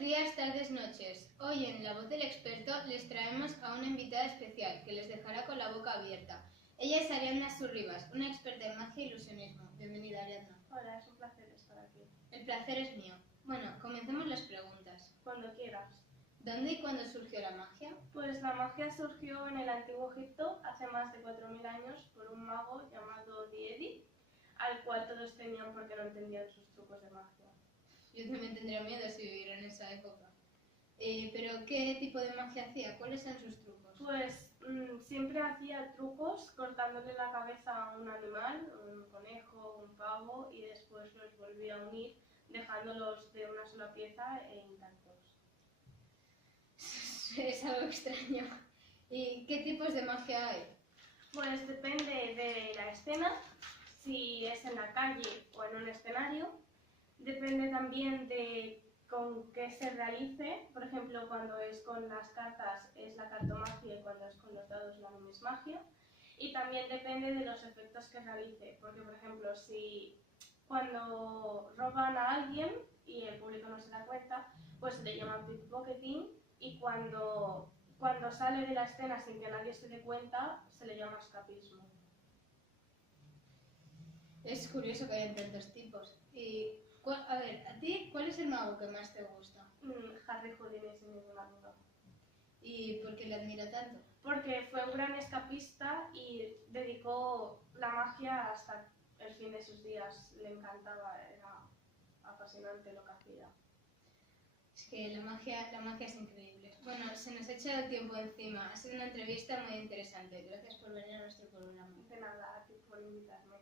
días, tardes, noches. Hoy en La Voz del Experto les traemos a una invitada especial que les dejará con la boca abierta. Ella es Ariadna Surribas, una experta en magia e ilusionismo. Bienvenida, Ariadna. Hola, es un placer estar aquí. El placer es mío. Bueno, comencemos las preguntas. Cuando quieras. ¿Dónde y cuándo surgió la magia? Pues la magia surgió en el Antiguo Egipto hace más de 4000 años por un mago llamado Diedi, al cual todos temían porque no entendían sus trucos de magia. Yo también tendría miedo si viviera en esa época. ¿Pero qué tipo de magia hacía? ¿Cuáles eran sus trucos? Pues siempre hacía trucos cortándole la cabeza a un animal, un conejo, un pavo, y después los volvía a unir dejándolos de una sola pieza e intactos. Es algo extraño. ¿Y qué tipos de magia hay? Pues depende de la escena, si es en la calle o en un escenario. Depende también de con qué se realice. Por ejemplo, cuando es con las cartas es la cartomagia y cuando es con los dados la numismagia. Y también depende de los efectos que realice. Porque, por ejemplo, si cuando roban a alguien y el público no se da cuenta, pues se le llama pickpocketing, y cuando sale de la escena sin que nadie se dé cuenta, se le llama escapismo. Es curioso que hayan tantos tipos. Y, a ver, ¿a ti cuál es el mago que más te gusta? Harry Houdini, sin ninguna duda. ¿Y por qué le admira tanto? Porque fue un gran escapista y dedicó la magia hasta el fin de sus días. Le encantaba, era apasionante lo que hacía. Es que la magia es increíble. Bueno, se nos ha echado el tiempo encima. Ha sido una entrevista muy interesante. Gracias por venir a nuestro programa. De nada, a ti por invitarme.